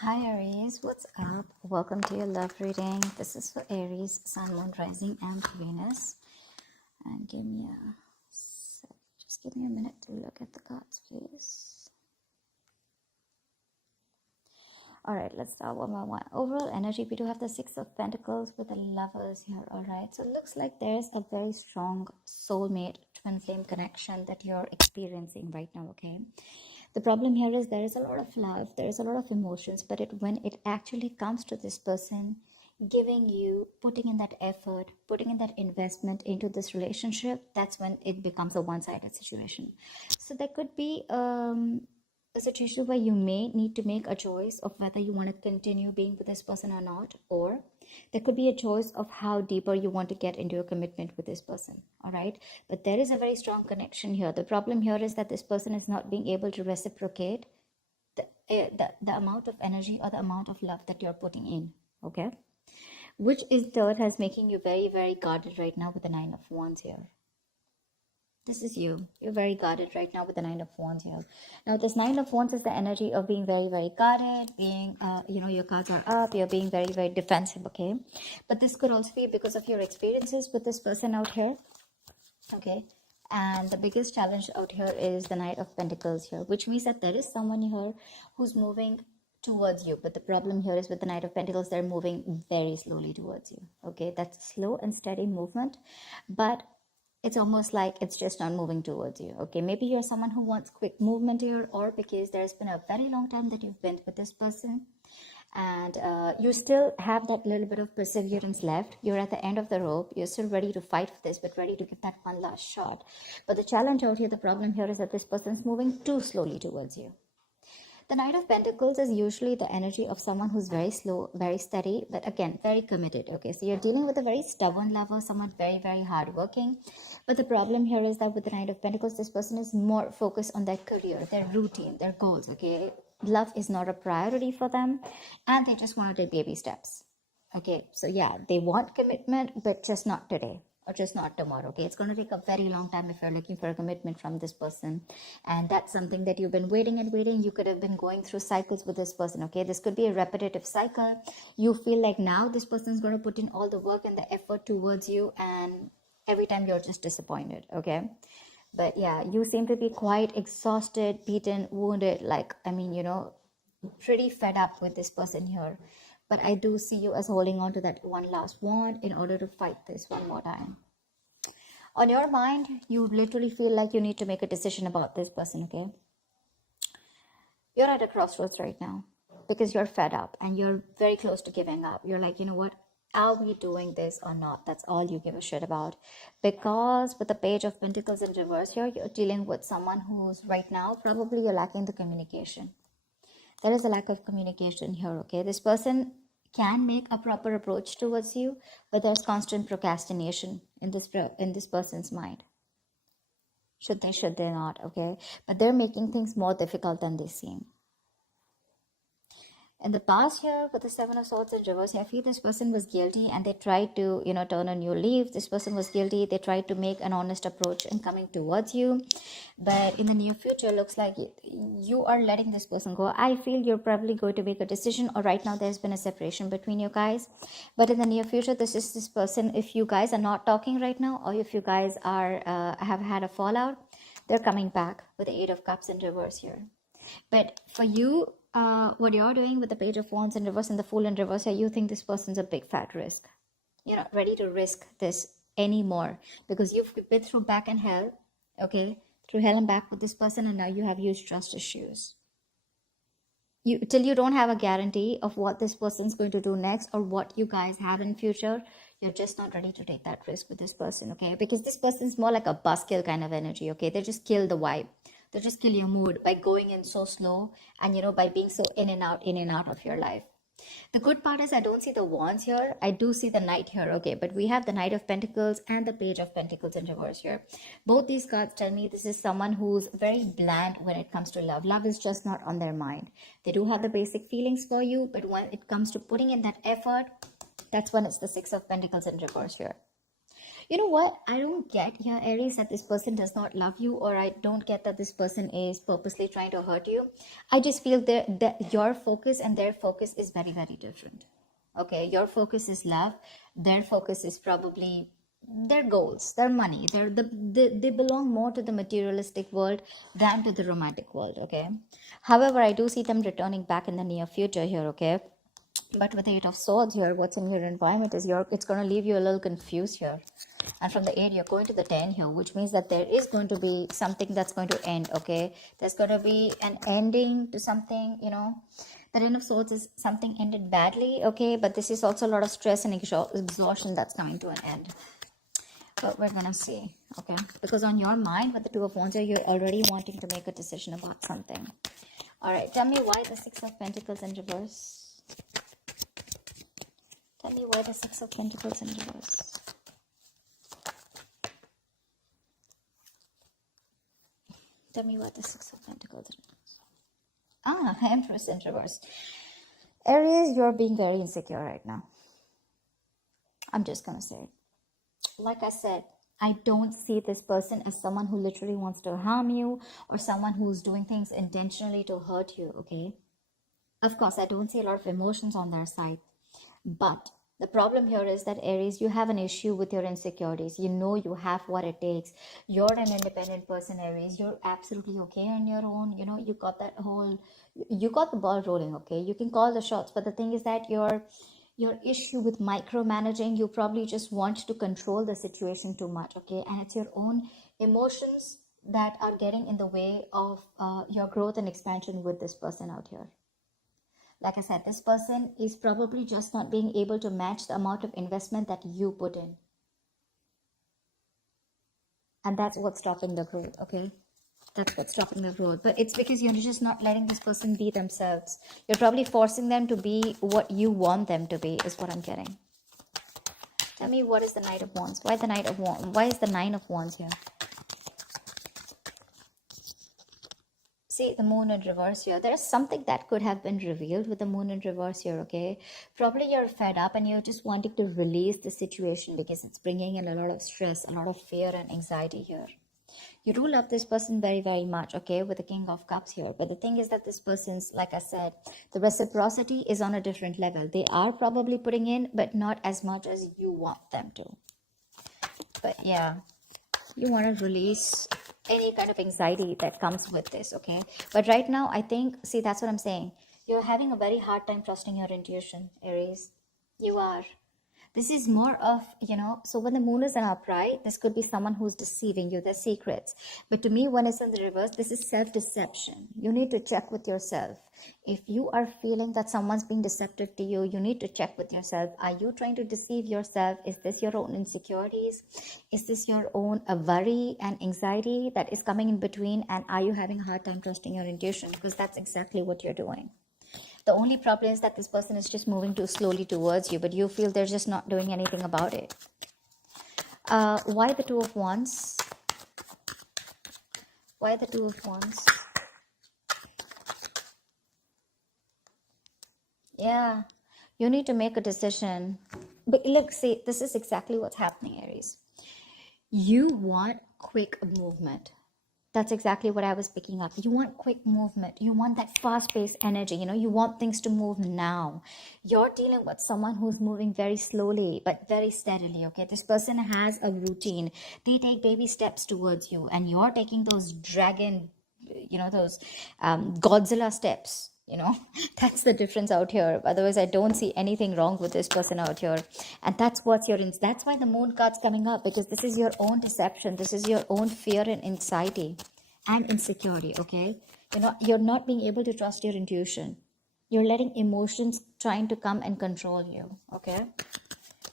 Hi Aries, what's up? Welcome to your love reading. This is for Aries, Sun, Moon, Rising, and Venus. And give me a sec. Just give me a minute to look at the cards, please. Alright, let's start one by one. Overall energy, we do have the Six of Pentacles with the Lovers here. Alright, so it looks like there's a very strong soulmate twin flame connection that you're experiencing right now, okay? The problem here is there is a lot of love, there is a lot of emotions, but when it actually comes to this person giving you, putting in that effort, putting in that investment into this relationship, that's when it becomes a one-sided situation. So there could be a situation where you may need to make a choice of whether you want to continue being with this person or not, or there could be a choice of how deeper you want to get into a commitment with this person. All right, but there is a very strong connection here. The problem here is that this person is not being able to reciprocate the amount of energy or the amount of love that you're putting in, okay, which is third has making you very, very guarded right now with the Nine of Wands here. This is you. You're very guarded right now with the Nine of Wands here. Now, this Nine of Wands is the energy of being very, very guarded, being, your cards are up, you're being very, very defensive, okay? But this could also be because of your experiences with this person out here, okay? And the biggest challenge out here is the Knight of Pentacles here, which means that there is someone here who's moving towards you. But the problem here is with the Knight of Pentacles, they're moving very slowly towards you, okay? That's slow and steady movement, but it's almost like it's just not moving towards you, okay? Maybe you're someone who wants quick movement here, or because there's been a very long time that you've been with this person and you still have that little bit of perseverance left. You're at the end of the rope, you're still ready to fight for this, but ready to give that one last shot. But the challenge out here, the problem here is that this person's moving too slowly towards you. The Knight of Pentacles is usually the energy of someone who's very slow, very steady, but again, very committed. Okay, so you're dealing with a very stubborn lover, someone very, very hardworking. But the problem here is that with the Knight of Pentacles, this person is more focused on their career, their routine, their goals. Okay, love is not a priority for them, and they just want to take baby steps. Okay, so yeah, they want commitment, but just not today or just not tomorrow. Okay, it's going to take a very long time if you're looking for a commitment from this person, and that's something that you've been waiting and waiting. You could have been going through cycles with this person. Okay, this could be a repetitive cycle. You feel like now this person is going to put in all the work and the effort towards you, and every time you're just disappointed. Okay, but yeah, you seem to be quite exhausted, beaten, wounded, like, I mean, pretty fed up with this person here. But I do see you as holding on to that one last wand in order to fight this one more time. On your mind, you literally feel like you need to make a decision about this person, okay? You're at a crossroads right now because you're fed up and you're very close to giving up. You're like, you know what? Are we doing this or not? That's all you give a shit about. Because with the Page of Pentacles in reverse here, you're dealing with someone who's right now, probably you're lacking the communication. There is a lack of communication here, okay? This person can make a proper approach towards you, but there's constant procrastination in this person's mind. Should they not, okay? But they're making things more difficult than they seem. In the past here, with the Seven of Swords in reverse, I feel this person was guilty and they tried to, turn a new leaf. This person was guilty. They tried to make an honest approach in coming towards you. But in the near future, looks like you are letting this person go. I feel you're probably going to make a decision, or right now there's been a separation between you guys. But in the near future, this person, if you guys are not talking right now, or if you guys are have had a fallout, they're coming back with the Eight of Cups in reverse here. But for you, what you're doing with the Page of Wands in reverse and the Fool in reverse here, you think this person's a big fat risk. You're not ready to risk this anymore because you've been through back and hell, okay, through hell and back with this person, and now you have huge trust issues. Till you don't have a guarantee of what this person's going to do next or what you guys have in future, you're just not ready to take that risk with this person, okay? Because this person's more like a buzzkill kind of energy, okay? They just kill the vibe. They just kill your mood by going in so slow and, by being so in and out of your life. The good part is I don't see the wands here. I do see the knight here, okay? But we have the Knight of Pentacles and the Page of Pentacles in reverse here. Both these cards tell me this is someone who's very bland when it comes to love. Love is just not on their mind. They do have the basic feelings for you, but when it comes to putting in that effort, that's when it's the Six of Pentacles in reverse here. You know what? I don't get here, Aries, that this person does not love you, or I don't get that this person is purposely trying to hurt you. I just feel that your focus and their focus is very, very different. Okay, your focus is love. Their focus is probably their goals, their money. They belong more to the materialistic world than to the romantic world. Okay. However, I do see them returning back in the near future here. Okay. But with the Eight of Swords here, what's in your environment is it's going to leave you a little confused here. And from the 8, you're going to the 10 here, which means that there is going to be something that's going to end, okay? There's going to be an ending to something, you know. The Ten of Swords is something ended badly, okay? But this is also a lot of stress and exhaustion that's coming to an end. But we're going to see, okay? Because on your mind, with the Two of Wands here, you're already wanting to make a decision about something. All right, tell me why the Six of Pentacles in reverse. Tell me why the Six of Pentacles in reverse. Tell me why the Six of Pentacles in reverse. Empress in reverse. Aries, you're being very insecure right now. I'm just going to say it. Like I said, I don't see this person as someone who literally wants to harm you or someone who's doing things intentionally to hurt you, okay? Of course, I don't see a lot of emotions on their side. But the problem here is that, Aries, you have an issue with your insecurities. You know you have what it takes. You're an independent person, Aries. You're absolutely okay on your own. You know, you got the ball rolling, okay? You can call the shots. But the thing is that your issue with micromanaging, you probably just want to control the situation too much, okay? And it's your own emotions that are getting in the way of your growth and expansion with this person out here. Like I said, this person is probably just not being able to match the amount of investment that you put in. And that's what's stopping the growth, okay? That's what's stopping the growth. But it's because you're just not letting this person be themselves. You're probably forcing them to be what you want them to be, is what I'm getting. Tell me, what is the Knight of Wands? Why the Knight of Wands? Why is the Nine of Wands here? See, the Moon in reverse here. There's something that could have been revealed with the Moon in reverse here, okay? Probably you're fed up and you're just wanting to release the situation because it's bringing in a lot of stress, a lot of fear and anxiety here. You do love this person very, very much, okay, with the King of Cups here. But the thing is that this person's, like I said, the reciprocity is on a different level. They are probably putting in, but not as much as you want them to. But yeah, you want to release any kind of anxiety that comes with this, okay? But right now, I think, see, that's what I'm saying. You're having a very hard time trusting your intuition, Aries. You are. This is more of, you know, so when the Moon is in upright, this could be someone who's deceiving you, their secrets. But to me, when it's in the reverse, this is self-deception. You need to check with yourself. If you are feeling that someone's being deceptive to you, you need to check with yourself. Are you trying to deceive yourself? Is this your own insecurities? Is this your own worry and anxiety that is coming in between? And are you having a hard time trusting your intuition? Because that's exactly what you're doing. The only problem is that this person is just moving too slowly towards you, but you feel they're just not doing anything about it. Why the Two of Wands? Why the Two of Wands? Yeah, you need to make a decision. But look, see, this is exactly what's happening, Aries. You want quick movement. That's exactly what I was picking up. You want quick movement. You want that fast-paced energy. You know, you want things to move now. You're dealing with someone who's moving very slowly, but very steadily, okay? This person has a routine. They take baby steps towards you, and you're taking those dragon, you know, those Godzilla steps. You know, that's the difference out here. Otherwise, I don't see anything wrong with this person out here. And that's what's that's why the Moon card's coming up, because this is your own deception. This is your own fear and anxiety and insecurity, okay? You know, you're not being able to trust your intuition. You're letting emotions trying to come and control you, okay?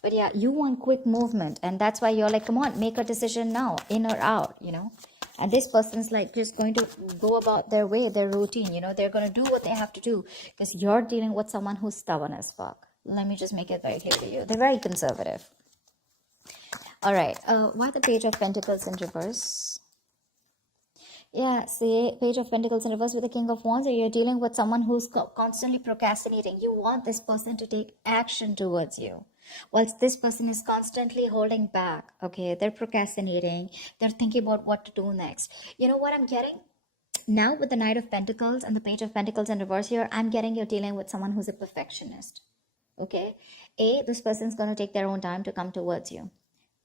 But yeah, you want quick movement. And that's why you're like, come on, make a decision now, in or out, you know? And this person's like just going to go about their way, their routine. You know, they're going to do what they have to do because you're dealing with someone who's stubborn as fuck. Let me just make it very clear to you. They're very conservative. All right. Why the Page of Pentacles in reverse? Yeah, see, Page of Pentacles in reverse with the King of Wands, or you're dealing with someone who's constantly procrastinating. You want this person to take action towards you. Whilst this person is constantly holding back, okay? They're procrastinating. They're thinking about what to do next. You know what I'm getting? Now with the Knight of Pentacles and the Page of Pentacles in reverse here, I'm getting you're dealing with someone who's a perfectionist, okay? A, this person's going to take their own time to come towards you.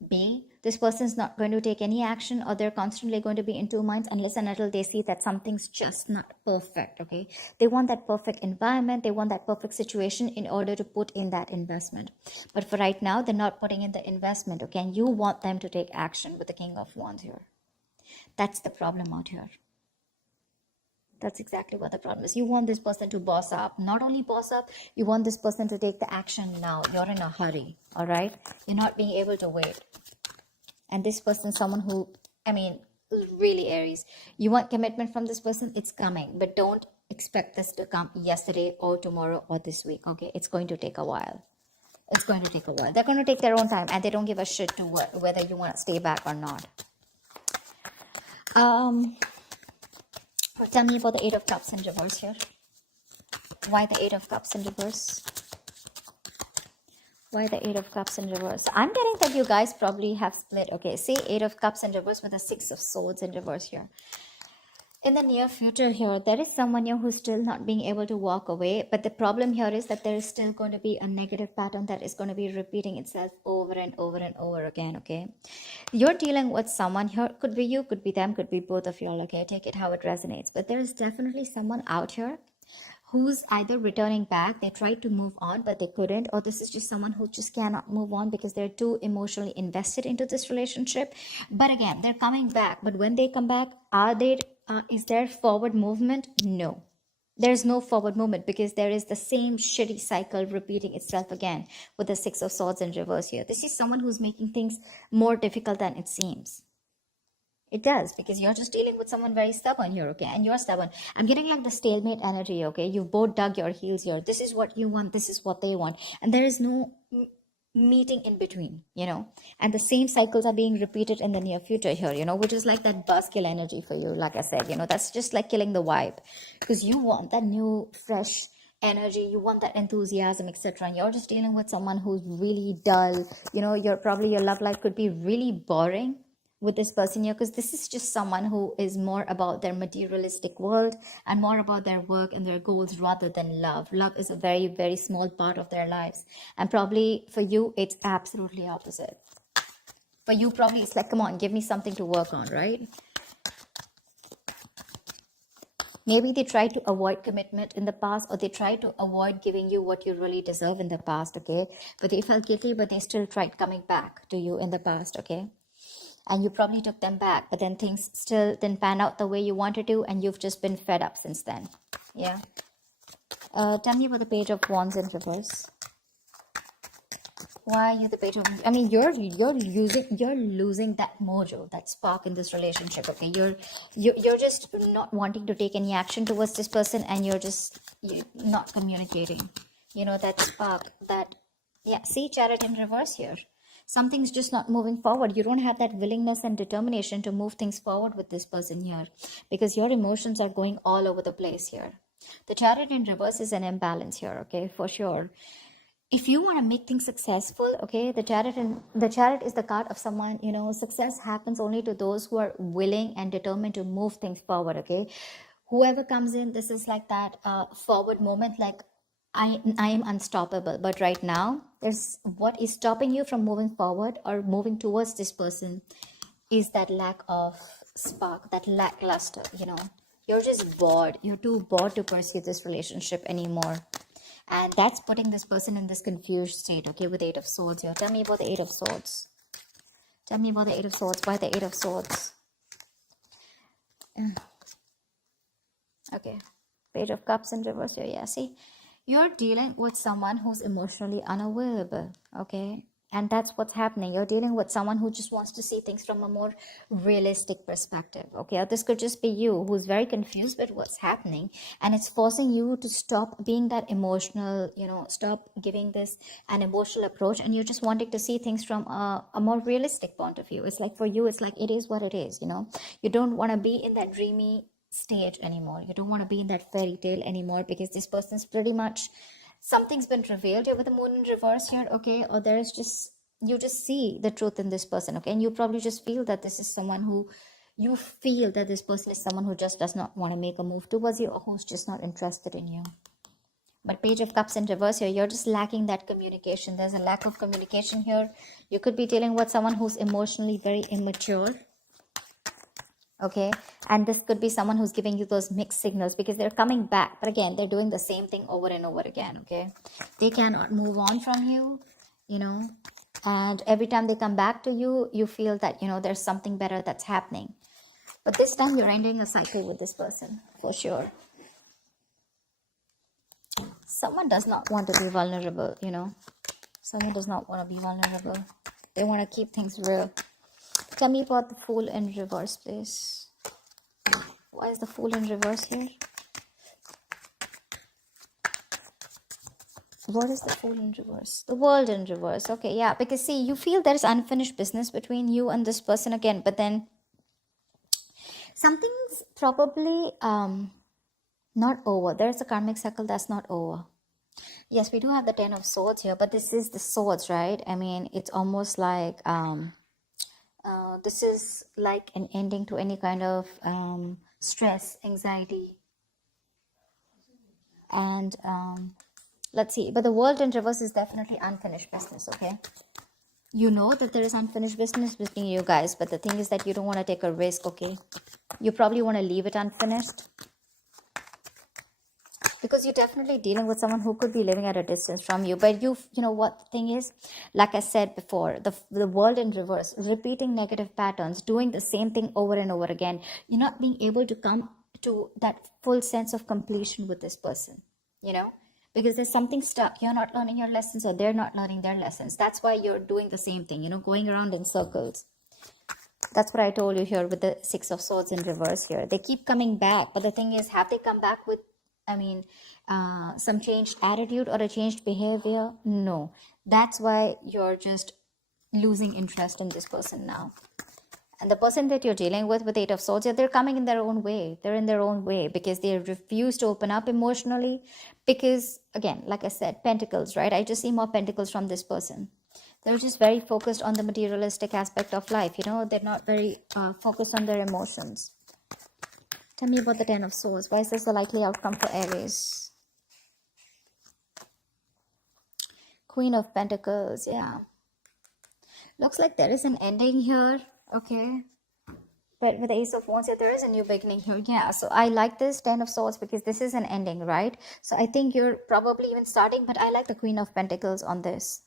B, this person's not going to take any action, or they're constantly going to be in two minds unless and until they see that something's just not perfect, okay? They want that perfect environment, they want that perfect situation in order to put in that investment. But for right now, they're not putting in the investment, okay? And you want them to take action with the King of Wands here. That's the problem out here. That's exactly what the problem is. You want this person to boss up. Not only boss up, you want this person to take the action now. You're in a hurry, all right? You're not being able to wait. And this person, someone who, I mean, really Aries, you want commitment from this person, it's coming. But don't expect this to come yesterday or tomorrow or this week, okay? It's going to take a while. It's going to take a while. They're going to take their own time, and they don't give a shit to whether you want to stay back or not. Tell me about the Eight of Cups in reverse here. Why the Eight of Cups in reverse? Why the Eight of Cups in reverse? I'm getting that you guys probably have split. Okay, see Eight of Cups in reverse with the Six of Swords in reverse here. In the near future here, there is someone here who's still not being able to walk away. But the problem here is that there is still going to be a negative pattern that is going to be repeating itself over and over and over again, okay? You're dealing with someone here. Could be you, could be them, could be both of y'all, okay? Take it how it resonates. But there is definitely someone out here who's either returning back, they tried to move on but they couldn't, or this is just someone who just cannot move on because they're too emotionally invested into this relationship. But again, they're coming back. But when they come back, is there forward movement? No, there's no forward movement, because there is the same shitty cycle repeating itself again with the Six of Swords in reverse here. This is someone who's making things more difficult than it seems. It does, because you're just dealing with someone very stubborn here, okay? And you're stubborn. I'm getting like the stalemate energy, okay? You've both dug your heels here. This is what you want. This is what they want. And there is no meeting in between, you know? And the same cycles are being repeated in the near future here, you know, which is like that buzzkill energy for you, like I said, you know? That's just like killing the vibe, because you want that new, fresh energy, you want that enthusiasm, etc. And you're just dealing with someone who's really dull, you know? Your love life could be really boring with this person here, because this is just someone who is more about their materialistic world and more about their work and their goals rather than love. Love is a very, very small part of their lives. And probably for you, it's absolutely opposite. For you, probably it's like, come on, give me something to work on, right? Maybe they tried to avoid commitment in the past, or they tried to avoid giving you what you really deserve in the past, okay? But they felt guilty, but they still tried coming back to you in the past, okay? And you probably took them back, but then things still didn't pan out the way you wanted to, and you've just been fed up since then. Yeah. Tell me about the Page of Wands in reverse. Why are you the Page of Wands? I mean, you're losing that mojo, that spark in this relationship. Okay, you're just not wanting to take any action towards this person, and you're not communicating. You know, that spark, that, yeah. See, Chariot in reverse here. Something's just not moving forward. You don't have that willingness and determination to move things forward with this person here, because your emotions are going all over the place here. The Chariot in reverse is an imbalance here, okay, for sure. If you want to make things successful, okay, the Chariot is the card of someone, you know, success happens only to those who are willing and determined to move things forward, okay? Whoever comes in, this is like that forward moment, like, I am unstoppable. But right now, there's what is stopping you from moving forward or moving towards this person is that lack of spark, that lackluster, you know. You're just bored. You're too bored to pursue this relationship anymore. And that's putting this person in this confused state, okay, with Eight of Swords here. Tell me about the Eight of Swords. Tell me about the Eight of Swords. Why the Eight of Swords? Okay. Page of Cups in reverse here. Yeah, see? You're dealing with someone who's emotionally unavailable, okay? And that's what's happening. You're dealing with someone who just wants to see things from a more realistic perspective. Okay, or this could just be you who's very confused with what's happening, and it's forcing you to stop being that emotional, stop giving this an emotional approach, and you're just wanting to see things from a more realistic point of view. It's like for you, it's like it is what it is. You don't want to be in that dreamy stage anymore. You don't want to be in that fairy tale anymore, because this person's pretty much, something's been revealed here with the moon in reverse here, okay? Or there's just, you just see the truth in this person, okay? And you probably just feel that this is someone who, you feel that this person is someone who just does not want to make a move towards you, or who's just not interested in you. But Page of Cups in reverse here, you're just lacking that communication. There's a lack of communication here. You could be dealing with someone who's emotionally very immature. Okay, and this could be someone who's giving you those mixed signals, because they're coming back, but again, they're doing the same thing over and over again. Okay, they cannot move on from you, and every time they come back to you, you feel that there's something better that's happening. But this time you're ending a cycle with this person for sure. Someone does not want to be vulnerable. Someone does not want to be vulnerable. They want to keep things real. Tell me about the Fool in reverse, please. Why is the Fool in reverse here? What is the Fool in reverse? The World in reverse. Okay, yeah, because see, you feel there's unfinished business between you and this person again, but then something's probably not over. There's a karmic cycle that's not over. Yes, we do have the Ten of Swords here, but this is the swords, right? I mean, it's almost like this is like an ending to any kind of stress, anxiety, and let's see. But the World in reverse is definitely unfinished business, okay? You know that there is unfinished business between you guys, but the thing is that you don't want to take a risk, okay? You probably want to leave it unfinished, because you're definitely dealing with someone who could be living at a distance from you. But you know what the thing is, like I said before, the World in reverse, repeating negative patterns, doing the same thing over and over again. You're not being able to come to that full sense of completion with this person, because there's something stuck. You're not learning your lessons, or they're not learning their lessons. That's why you're doing the same thing, going around in circles. That's what I told you here with the Six of Swords in reverse here. They keep coming back, but the thing is, have they come back with, some changed attitude or a changed behavior? No. That's why you're just losing interest in this person now. And the person that you're dealing with the Eight of Swords, they're coming in their own way. They're in their own way because they refuse to open up emotionally. Because, again, like I said, Pentacles, right? I just see more Pentacles from this person. They're just very focused on the materialistic aspect of life. They're not very focused on their emotions. Tell me about the Ten of Swords. Why is this a likely outcome for Aries? Queen of Pentacles, yeah. Looks like there is an ending here, okay? But with the Ace of Wands, there is a new beginning here. Yeah, so I like this Ten of Swords because this is an ending, right? So I think you're probably even starting, but I like the Queen of Pentacles on this.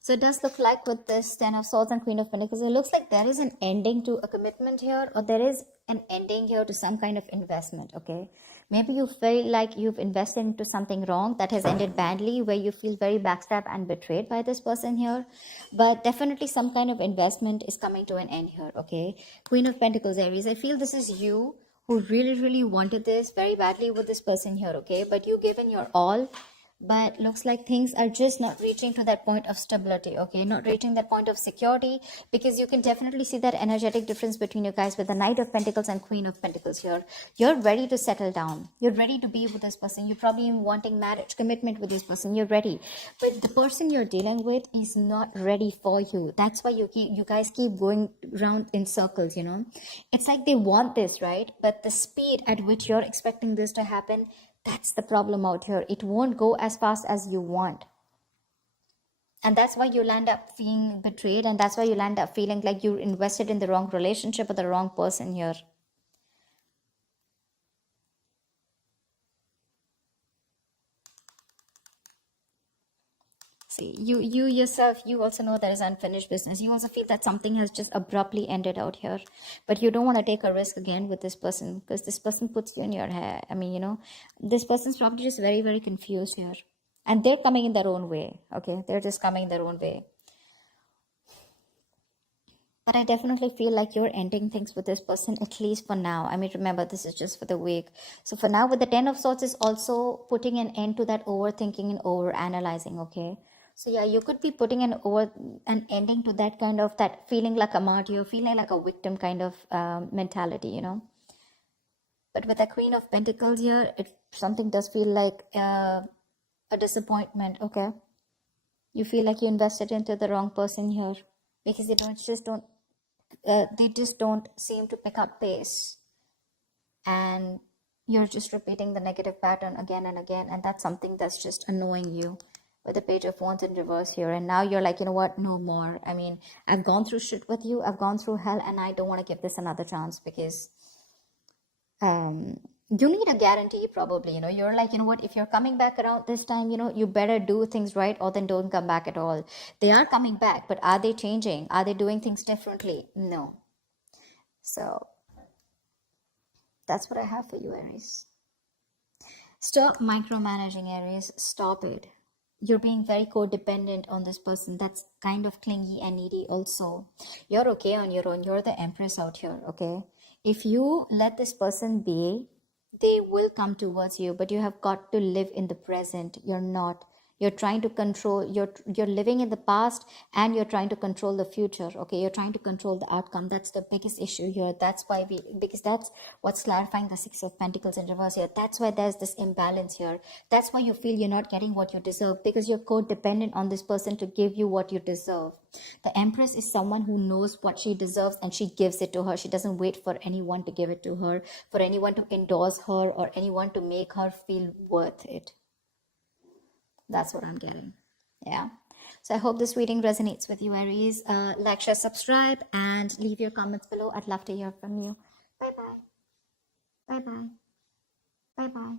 So it does look like with this Ten of Swords and Queen of Pentacles, it looks like there is an ending to a commitment here, or there is an ending here to some kind of investment, okay? Maybe you feel like you've invested into something wrong that has ended badly, where you feel very backstabbed and betrayed by this person here. But definitely some kind of investment is coming to an end here, okay? Queen of Pentacles, Aries, I feel this is you who really, really wanted this very badly with this person here, okay? But you've given your all. But looks like things are just not reaching to that point of stability, okay? Not reaching that point of security, because you can definitely see that energetic difference between you guys with the Knight of Pentacles and Queen of Pentacles here. You're ready to settle down. You're ready to be with this person. You're probably even wanting marriage, commitment with this person. You're ready. But the person you're dealing with is not ready for you. That's why you guys keep going around in circles, It's like they want this, right? But the speed at which you're expecting this to happen, that's the problem out here. It won't go as fast as you want. And that's why you'll end up feeling betrayed. And that's why you'll end up feeling like you're invested in the wrong relationship with the wrong person here. See, you yourself, you also know there is unfinished business. You also feel that something has just abruptly ended out here, but you don't want to take a risk again with this person because this person puts you in your hair. I mean, this person's probably just very, very confused here, and they're coming in their own way. Okay, they're just coming in their own way. But I definitely feel like you're ending things with this person, at least for now. I mean, remember, this is just for the week. So for now, with the Ten of Swords is also putting an end to that overthinking and over analyzing, okay? So yeah, you could be putting an ending to that kind of, that feeling like a martyr, feeling like a victim kind of mentality, But with the Queen of Pentacles here, something does feel like a disappointment, okay? You feel like you invested into the wrong person here because they just don't seem to pick up pace, and you're just repeating the negative pattern again and again, and that's something that's just annoying you with the Page of Wands in reverse here. And now you're like, you know what, no more. I mean, I've gone through shit with you, I've gone through hell, and I don't want to give this another chance because you need a guarantee probably. You're like, you know what, if you're coming back around this time, you better do things right, or then don't come back at all. They are coming back, but are they changing? Are they doing things differently? No. So that's what I have for you, Aries. Stop micromanaging, Aries. Stop it. You're being very codependent on this person. That's kind of clingy and needy also. You're okay on your own. You're the Empress out here, okay? If you let this person be, they will come towards you, but you have got to live in the present. You're not. You're trying to control, you're living in the past, and you're trying to control the future, okay? You're trying to control the outcome. That's the biggest issue here. That's why because that's what's clarifying the Six of Pentacles in reverse here. That's why there's this imbalance here. That's why you feel you're not getting what you deserve, because you're codependent on this person to give you what you deserve. The Empress is someone who knows what she deserves, and she gives it to her. She doesn't wait for anyone to give it to her, for anyone to endorse her, or anyone to make her feel worth it. That's what I'm getting. Yeah. So I hope this reading resonates with you, Aries. Like, share, subscribe, and leave your comments below. I'd love to hear from you. Bye-bye. Bye-bye. Bye-bye.